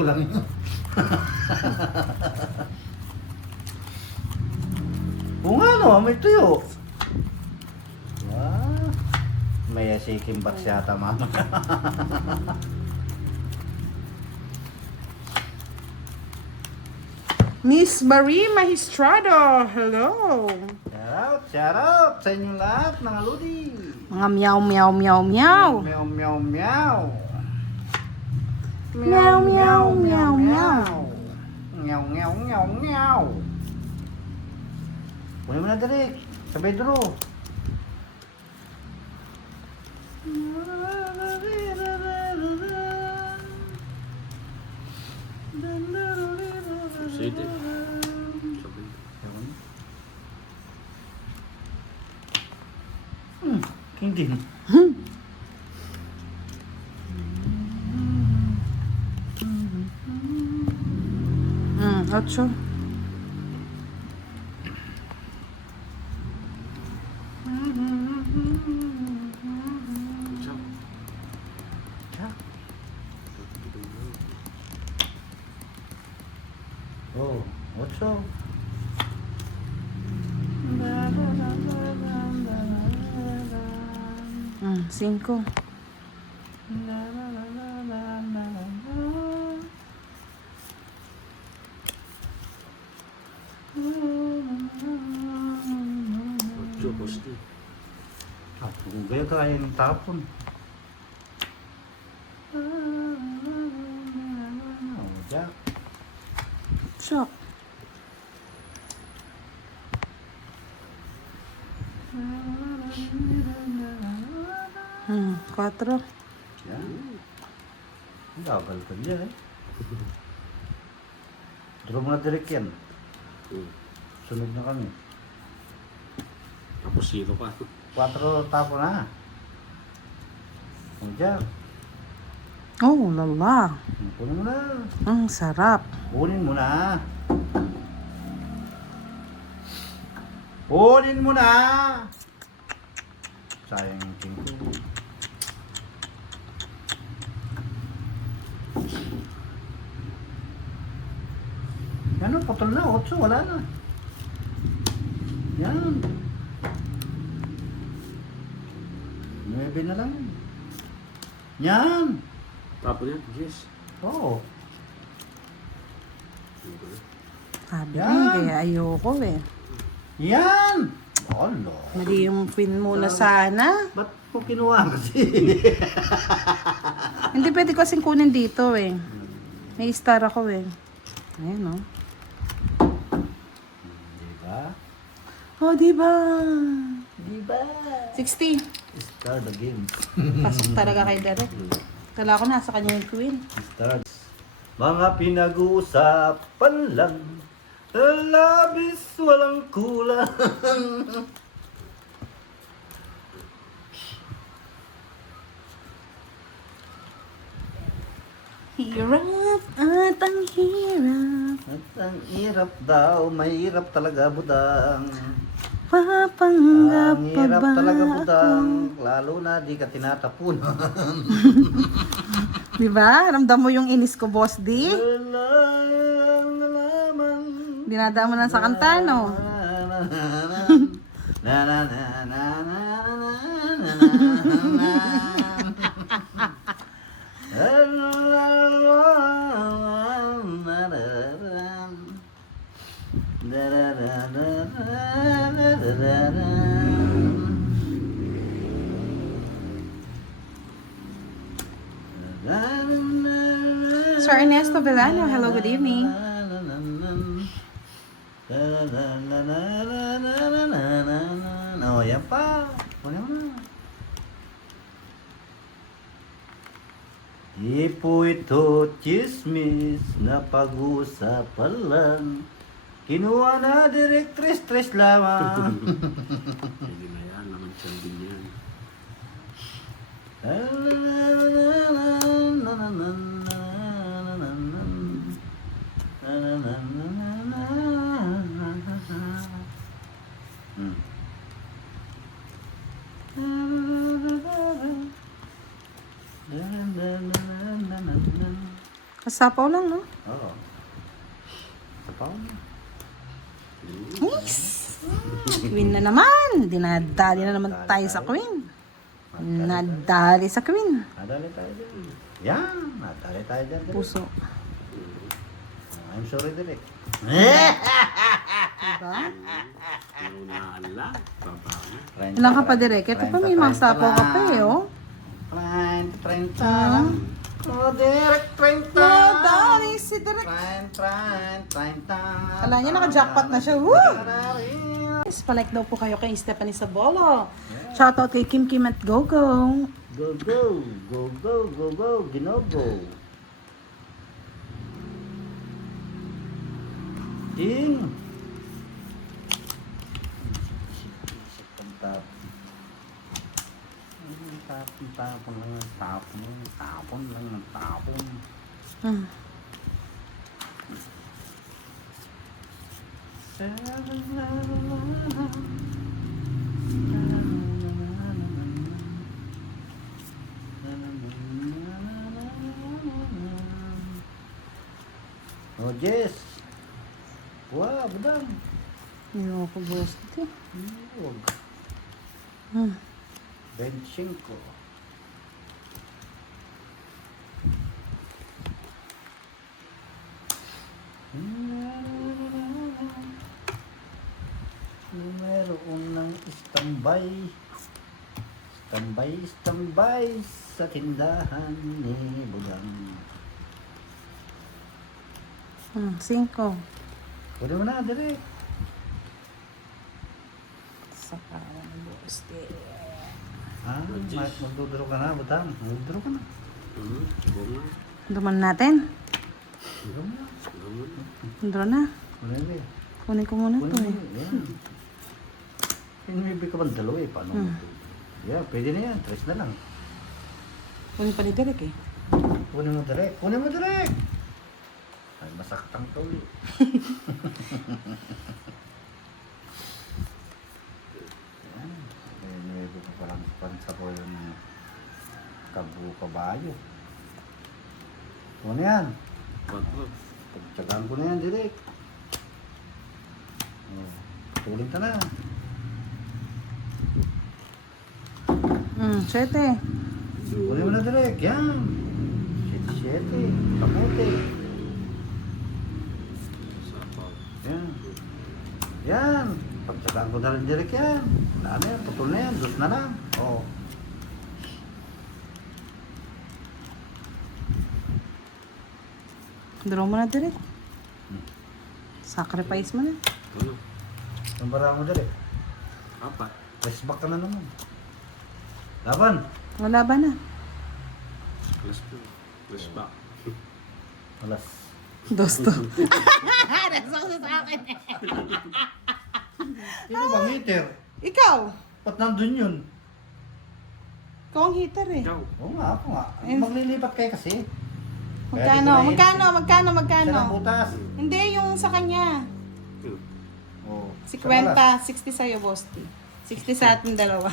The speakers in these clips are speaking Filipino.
ko lang yun. Oo nga no, may tuyo. Wow. May asikim box yata mama. Miss Marie Magistrado, hello. Shout out sa inyong lahat ng aludi. Mga meow meow meow meow. Meow meow meow. Meow meow meow meow. Meow meow meow meow. Kunin mo na direct. Sabay draw. Sige. Sabi. Hindi. Ocho. Ciao. Oh, ocho. Cinco. Ocho, poste. Ah, kung gaya tayo ng tapon. Oh, Jack. Shock. Cuatro. Yan. Ang gagal ka niya eh. Draw mo na direct yan. Sunod na kami. Tapos zero pa. 4 tapo na. Oh, Jack. Oh, lala. Kunin mo na. Ang sarap. Kunin mo na. Kunin mo na. Sayang yung king ko. Yan o, putol na. 8, wala na. Yan. 9 na lang. Yan. Tapo yan, yes. Oo. Sabi Yan. niya, kaya ayoko eh. Yan. Olo. Mali yung queen muna sana. Ba't mo kinuha kasi? Hindi pwede ko kasing kunin dito eh. May star ako eh. Ayan oh. Diba? Oh, diba? Diba? 60. Start the game. Pasok talaga kay Derek. Kala ko nasa kanya yung queen. Start. Mga pinag-uusapan lang. Labis walang kulang. Hirap at ang hirap. At ang hirap daw, mahirap talaga budang. Papanggap Ang pa hirap ba talaga ako? budang, lalo na di ka tinatapunan. Diba? Ramdam mo yung inis ko, Boss D? Walang nalaman. Dinadaan mo lang sa kanta, no? Na na na na na na na Sir Ernesto Villano, hello, good evening. Oh, yan pa. Kunin mo na. Di po ito chismis na pag-usapan lang. Kinuha na direct tres lamang. Hindi na yan, naman siya din yan. Kasapaw lang, no? Oo. Sapaw na. Yes! Queen na naman. Dinadali na naman tayo sa queen. Nadali sa queen. Nadali tayo dyan. Yan! Nadali tayo dyan. Direk. Puso. I'm sorry, Direk. Diba? Naunahan lang. Baba na. Ilan ka pa, Direk? Ito pa may mga sapaw ka pa eh, oh. 30 lang. Oh, Direk, 30. Nadali si Direk. 30. Kala niya naka-jackpot na siya. Woo! Yes, palike daw po kayo kay Stephanie Sabolo. Shoutout kay Kim Kim at Gogo. Go, go. Go, go, go, go. Ginogo. Ting. Tapon lang. Tapon lang. Tapon. Hmm. Oh, Jess. Wow, budang. Ayaw ko boss ito. Huwag. Hmm. Benching ko. Meron ng standby. Standby sa tindahan ni Budang. 5. Pwede mo na, Direk. Saka ng boss Ah, magduduro ka na, Budang. Magduduro ka na. Go nga. Duman natin. Ikaw na. Go nga. Duro na. Kunin mo eh. Kunin ko muna to Kunin eh. mo eh. Yan. Pinibig ka bang dalawa eh. Paano mo ito? Yeah, pwede na yan. 3 na lang. Kunin pa ni Derek eh. Kunin mo direct. Kunin mo direct! Ay, masaktang ka ulit. Yan. Nuevo pa palang pansapo yung kabayo. Kunin yan. Wag. Pagtsagaan ko na yan direct. Oh, tuling ka na. 7. Kunin mo na direct. Yan. 7. Kamote. Sapaw. Yan. Yan. Pagtsagaan ko na rin direct yan. Wala na yan. Putol na yan. 2 na lang. Oo. Draw mo na Derek. Sacrifice mo na. Ano? Ang bara mo direct. 4. Press back ka na naman. Laban. Wala ba na? Plus 2. Plus back. Alas. Dosto. Nasaksa sa akin eh. Sino bang hitter? Ikaw. Ba't nandun yun? Ikaw ang hitter eh. Ikaw. Oo nga, ako nga. Eh. Maglilipat kayo kasi. Magkano? Siya ng butas. Hindi, yung sa kanya. Oo. 50, 60 sa'yo, Boss D. 60 sa ating dalawa.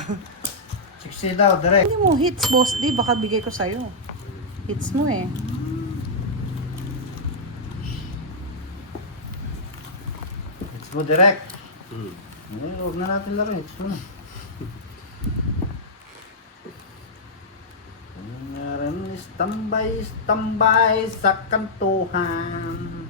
60 daw, direct. Hindi mo hits, Boss D. Baka bigay ko sa'yo. Hits mo eh. Let's go direct. Hmm. Huwag na natin laro. Let's go na. Standby sa kantuhan.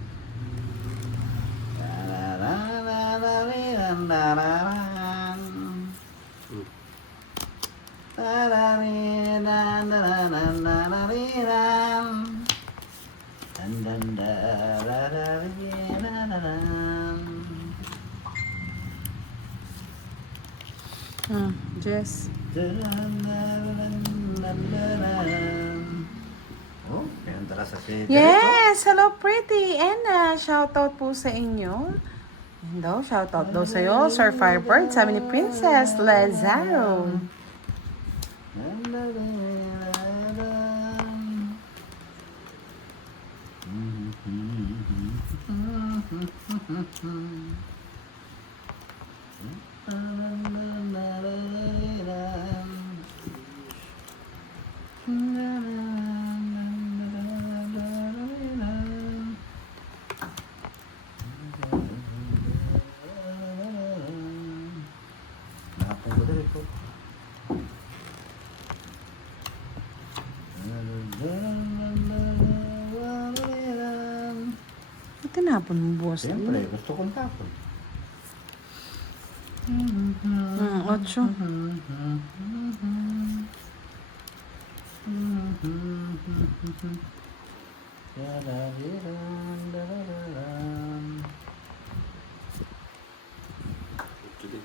Jess. Oh, pinantara sa si Yes! Hello, pretty! Anna, shoutout po sa inyo. And daw, shoutout daw sa'yo, Sir Firebird, sabi ni Princess Lazaro. tinapon mo, boss? Siyempre, gusto kong tapon. 8. Ito din.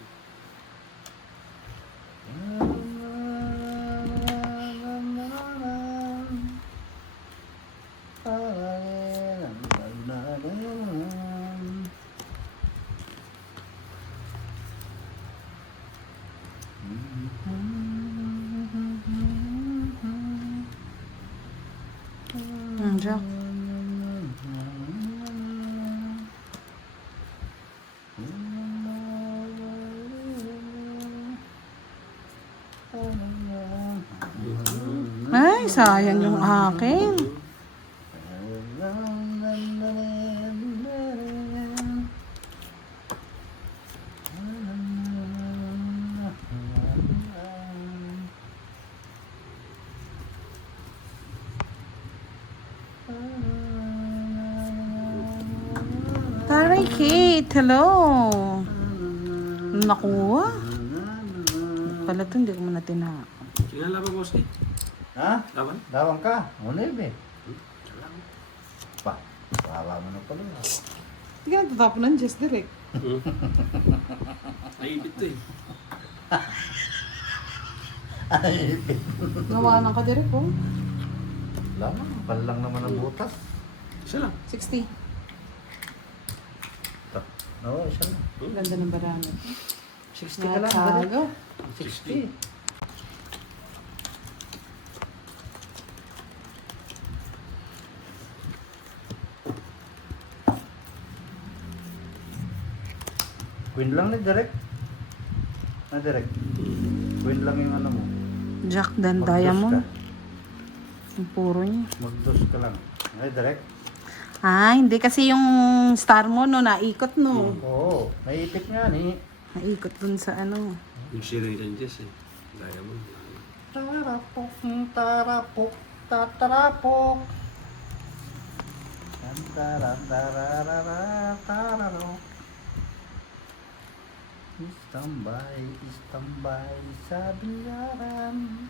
Jack. Ay, sayang yung akin. Taray, Kate. Hello. Nakuha. Pala to, hindi ko muna tinaka. Sige, laban mo sige. Ha? Laban? Dawang ka. Unebe. Salamat. Pa. Wala mo na pala. Hindi ka natatapon ng Jess direct. Naipit to eh. Ay, Nawanan ka direct, oh. wala mo. Palang naman ang butas. Isa lang. 60. Oo, isa lang. Ganda ng barami. 60 ka lang. Brad. Natago. 60. Queen lang na direct. Na direct. Queen lang yung ano mo. Jack dan Mag-dos Diamond. ka. Yung puro niya. Mag-dos ka lang. Ay, direct. Ah, hindi kasi yung star mo, no, naikot, no. Oo. Naipit nga ni. Naikot dun sa ano. Yung siring dyan, Jess eh. Diamond. Tarapok, tarapok, tatarapok. Tarararararararararok. Istambay, istambay sa bilyaran.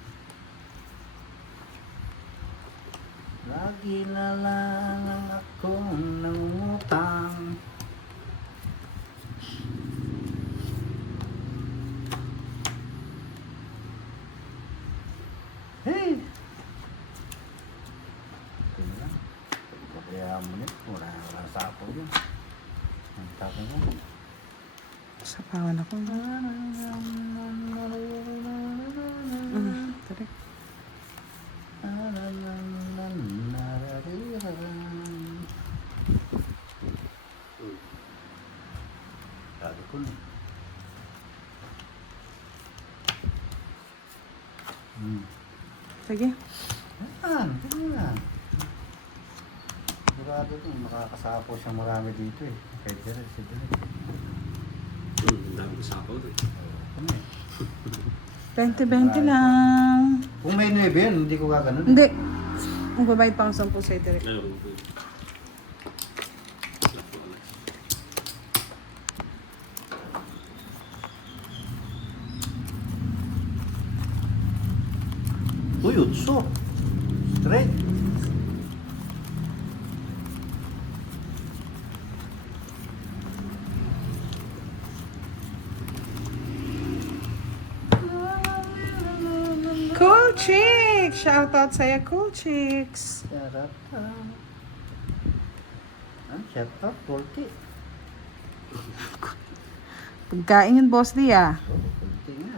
Lagi na lang akong nangungutang. Hey! Tingnan. Kaya mo nito. Wala sa ako yun. Ang tapon ko. Sapawan ako. Direct. Sabi ko na. Sige. Ayan, tingnan. Sigurado din, makakasapo siyang marami dito eh. Kahit dyan, si Dili. Ang dami ko sapaw to eh. Ano eh. 20-20 lang. Kung may 9 yan, hindi ko gaganon. Hindi. Magbabayad pa ang 10 sa'yo direct. Ayun. Lapo alas. Uy, utso. Straight. Cool Chicks! Shoutout sa'yo, Cool Chicks. Sarata. Ang shout out, 40. Pagkain yun, Boss D, ah. Oh, 40 nga.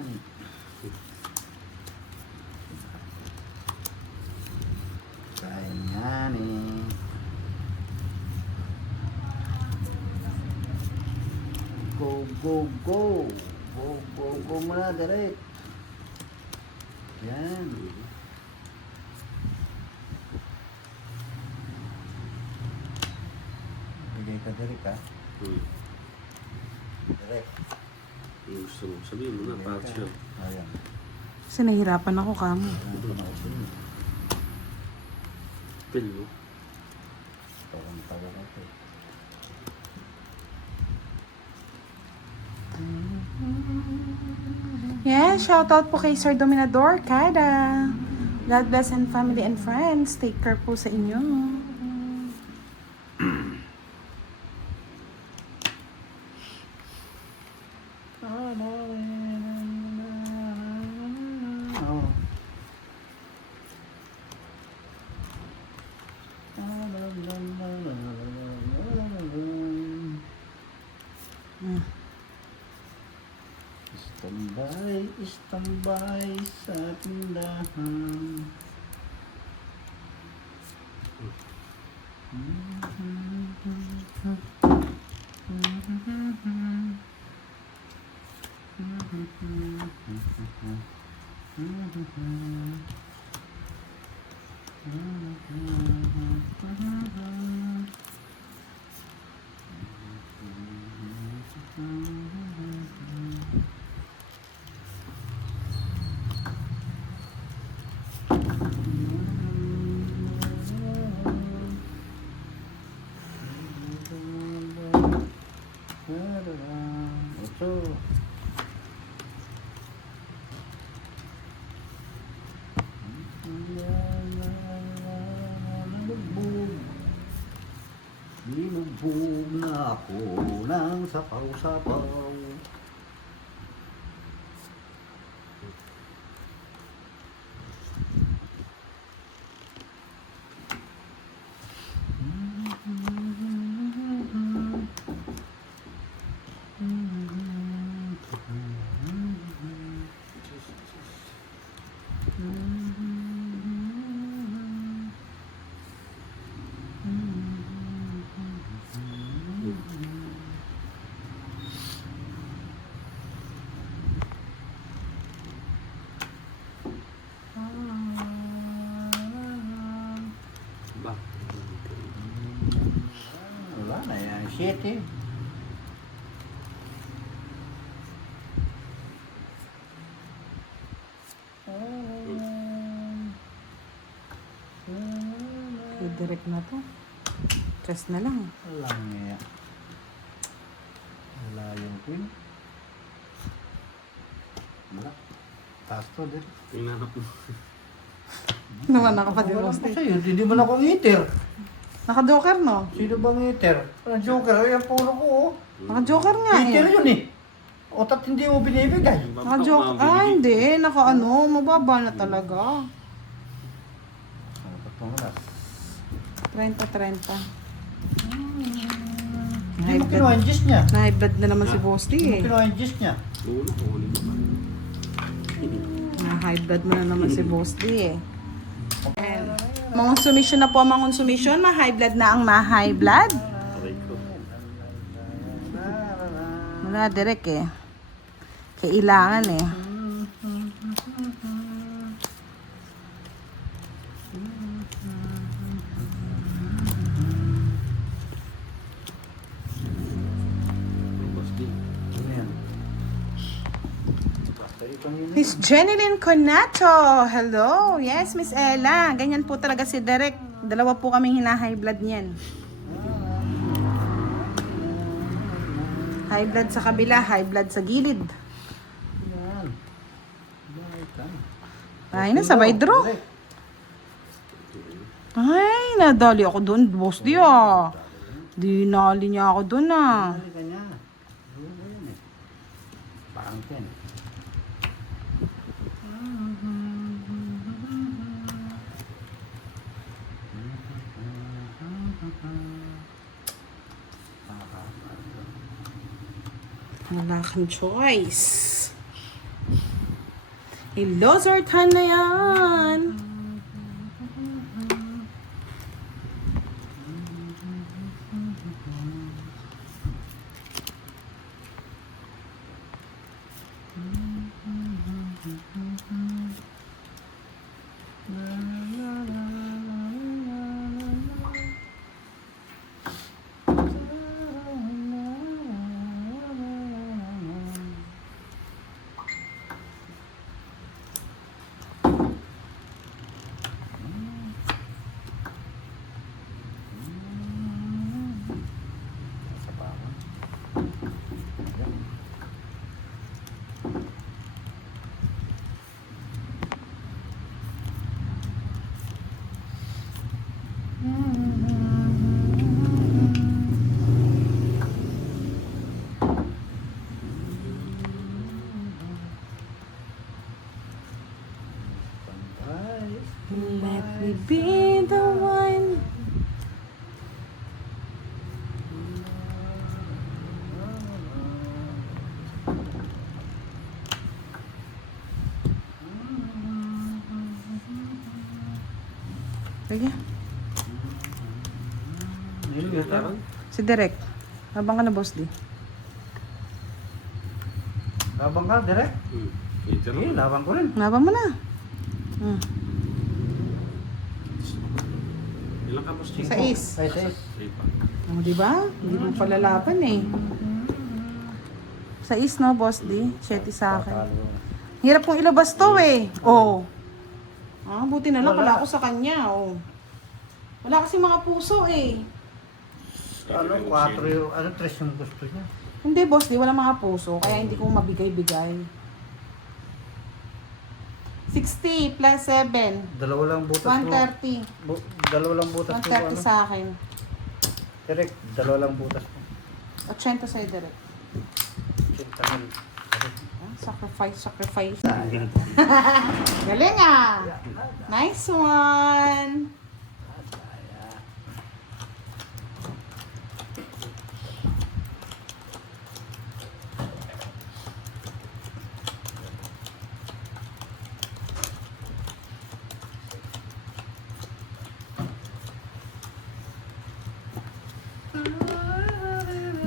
Kain nga ni. Go, go, go. Go, go, go muna, direct. Yan. Bigay ka direct, ha? Direct. Yung gusto mo. Sabihin mo na, para siya. Ayan. Kasi nahihirapan ako, kamo. Ito na ako sa'yo. Pil mo. Parang tawa ko ito. Yes, shoutout po kay Sir Dominador Kada. God bless and family and friends. Take care po sa inyo. Oh. Standby, standby sa tindahan. Ocho. Binugbog na ako ng sapaw-sapaw. Ba? Wala na yan, 7. Okay, direct na to. Stress na lang. Wala nga. Wala yung queen. Wala. Taas to din. Inanap mo. Naman nakapatid mo. Wala pa sa'yo, hindi mo na akong eater. Naka-joker, no? Sino bang eater? Ang joker, ay ang puno ko oh. Naka-joker nga Eater eh. yun eh. O tat hindi mo binibigay. Naka-joker. Ah, hindi. Naka-ano. Mababa na talaga. Ano pa itong oras? 30-30. Hindi mo kinuha yung gist niya. Na-high blood na naman si Bosti Hindi mo eh. kinuha yung gist niya. Oo, nakuha pa. Na-high blood mo na naman si Bosti eh. And, mangonsumisyon na po ang mangonsumisyon. Ma-high blood na ang ma-high blood. Aray ko. Wala, direct eh. Kailangan eh. Boss din. Ano yan? Basta itong yun. Miss Jeneline Conato. Hello. Yes, Miss Ella. Ganyan po talaga si Derek. Dalawa po kaming hina-high blood niyan. High blood sa kabila, high blood sa gilid. Yan. Bakit ka? Ay, nasabay draw. Direk. Ay, nadali ako doon. Boss di ah. Dinali niya ako doon ah. Dali ka niya. Ayun na yun eh. Parang 10. Wala kang choice. I-lose our time na yan. Sige. Yun, yun. Si Derek. Habang ka na, Boss D. Labang ka, direct. Ito Sige, labang ko rin. Laban mo na. Hmm. Ilang ka, boss? Sa is. Ay, sais. Oh, di ba? Hindi mo palalaban eh. Sa is, no, Boss D? 7 sa akin. Hirap kong ilabas to eh. Oh. Ah, buti na lang Wala. pala ako sa kanya. Oh. Wala kasi mga puso eh. Ano, 4 yung, ano, 3 yung gusto niya. Hindi, Boss D, wala mga puso. Kaya hindi ko mabigay-bigay. 60 plus 7. Dalawa lang butas mo. 130. Dalawa lang butas mo. 130 Ano? sa akin. Direct, dalawa lang butas mo. 80 sa'yo, Derek. Sintahan. Ah, sacrifice. Galing ah! Nice one!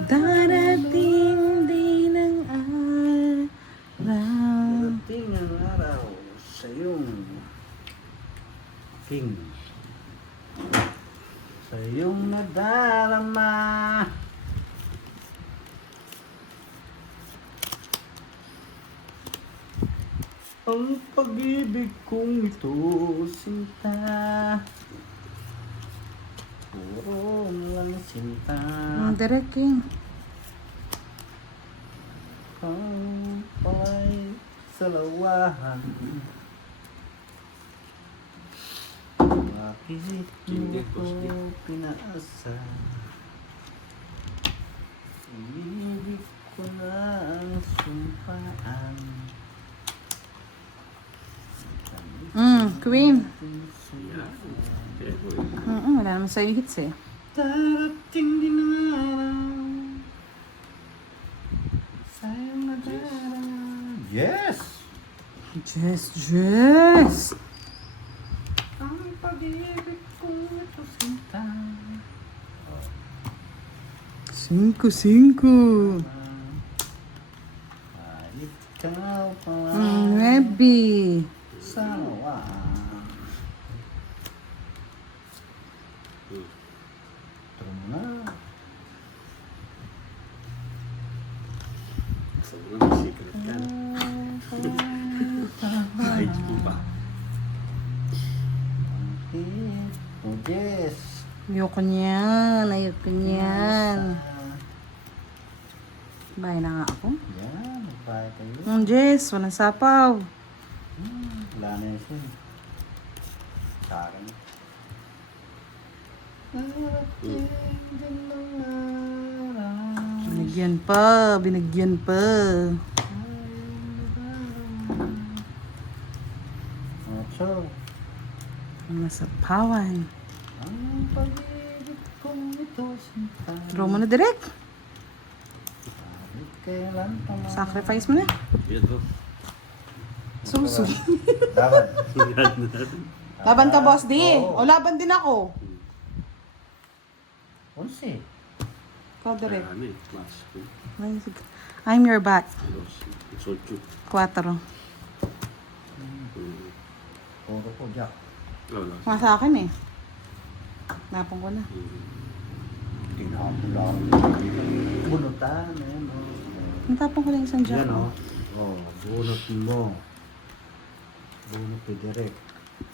Darating din ang araw. Darating ang araw sa iyong king. Sa iyong nadarama. Ang pag-ibig kong ito, sinta. Puro lang sinta. Derek King. Ang pala'y salawahan. Bakit Hindi, mo ko boss, di. pinaasa? Ibig ko na ang sumpaan. Queen. Yeah. Wala naman sa'yo hits eh. Darating din ang araw sa iyong nadarama. Yes! Yes! Ang pag-ibig kong ito sinta. 5. Ay, ikaw pa Maybe. sa nawa. Ito na. Sa mga secret ka. Ay, ito ba? Oh, yes. Ayoko niyan. Bahay na nga ako. Yan, magpahit kayo. Jess, walang sapaw. Wala na yun siya. Sa akin. Binigyan pa. Ocho. Masapawan. Ang pag-ibig kong ito sinta. Draw mo na direct. Kailan pa man. Sacrifice mo na. Yan, bro. Susul. Dapat. Laban ka, Boss D. Oo. O laban din ako. 11. Ikaw direct. Ano eh, mas. I'm your bat. Soju. 4. Puro ko, Jack. Wala. Mga sa akin eh. Napong ko na. Tinapon lang. Bunutan. Ayan, oh. Natapong ko lang isang jack. Yan, oh. Oh, bunot mo. Bunot ko direct.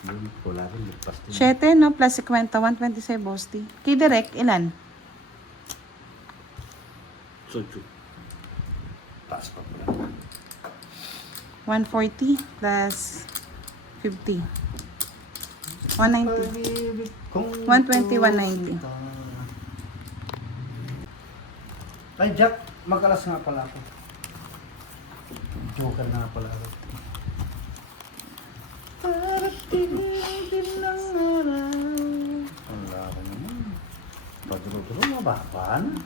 Bunot ko lang. Ligpas din. 7, no? Plus 50. 126, Boss D. Kay direct, ilan? Soju. Taas pa pala. 140 plus 50. 190. Pag-ibig kong 120, ito 190. sinta. Ay, Jack. Mag-alas nga pala ako. Joker nga pala ako. Darating din ang araw. Wala ko naman. Paduro-duro, mababa na.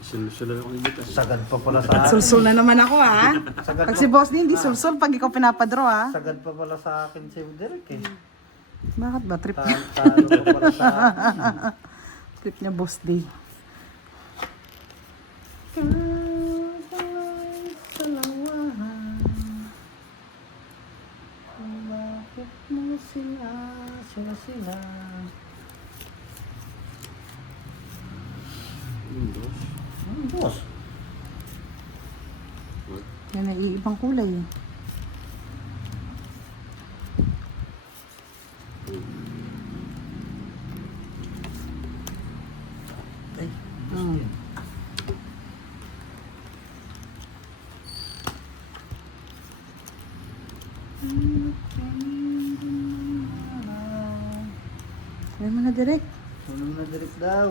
Sinusulan ako ng bitas. Sagad pa pala sa akin. Sulsul na naman ako, ha? Sagad Pag pa- si Boss D, hindi sulsul pag ikaw pinapadraw, ha? Sagad pa pala sa akin si Derek eh. Bakit ba? Trip Talo ko pala sa... Trip niya, boss day. Bakit mo sila? Dos. Boss. Yan ay ibang kulay. Eh. Ay, Hmm. Sabi mo na direct. sunod na direct daw.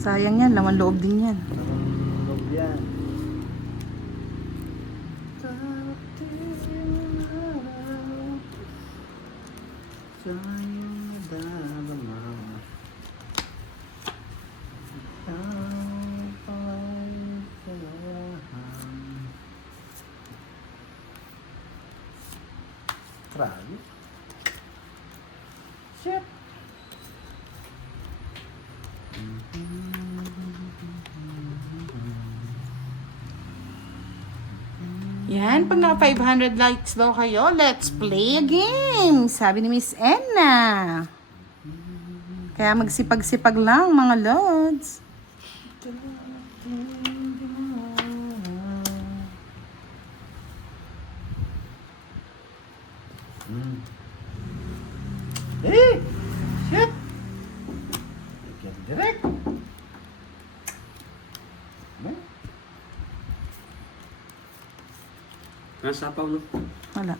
Sayang yan, laman loob din yan. Ang loob yan. Sayang darama. Ikaw pa'y kailangan. Grabe. Shit. Yan, pag na 500 likes daw kayo, let's play a game. Sabi ni Miss Enna. Kaya magsipag-sipag lang mga lods. Eh! Shit! Get direct! Ano? Nasapaw, no? Wala.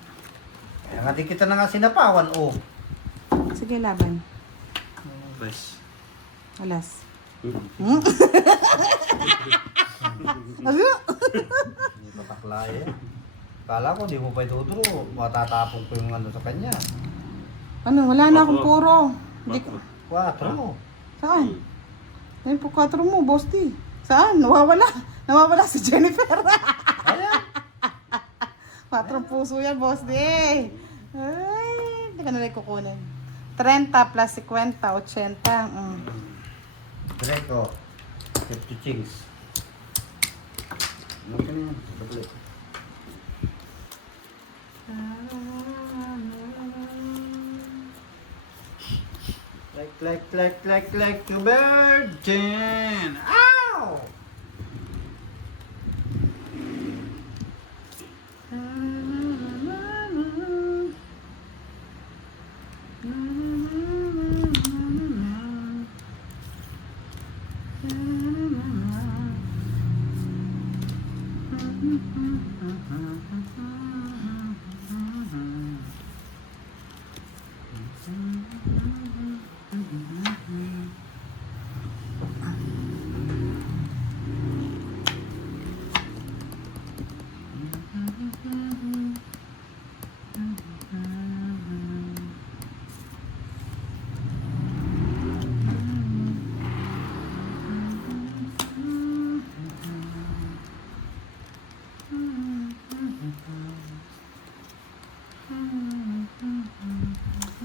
Kaya nga di kita na nga sinapawan, oh. Sige, laban. Press. Alas. Mm. Ano? Hindi patakla eh. Kala ko di mo pa ituturo. Matatapon ko yung ano sa kanya. Ano, wala na akong puro. Hindi ko... 4. Saan? Yan po 4 mo, boss D. Saan? Nawawala. Nawawala si Jennifer. Ayan! 4 puso yan, boss D. Ay, hindi ka na rin kukunin. 30 plus 50, 80. Direct, oh. 50 chings. Ano ka na yan? Double. Like a virgin. Ow!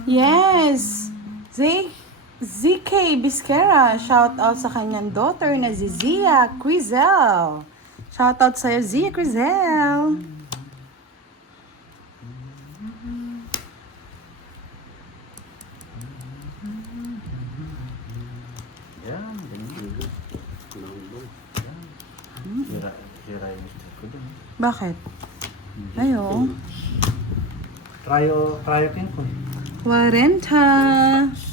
Yes! ZK Bisquera, shout out sa kanyang daughter na si Zia Crizel. Shout out sa'yo, Zia Crizel. Yan, ganyan. Sira yung mistake ko dun. Bakit? Ayo. Tryo king ko. 40.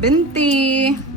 20.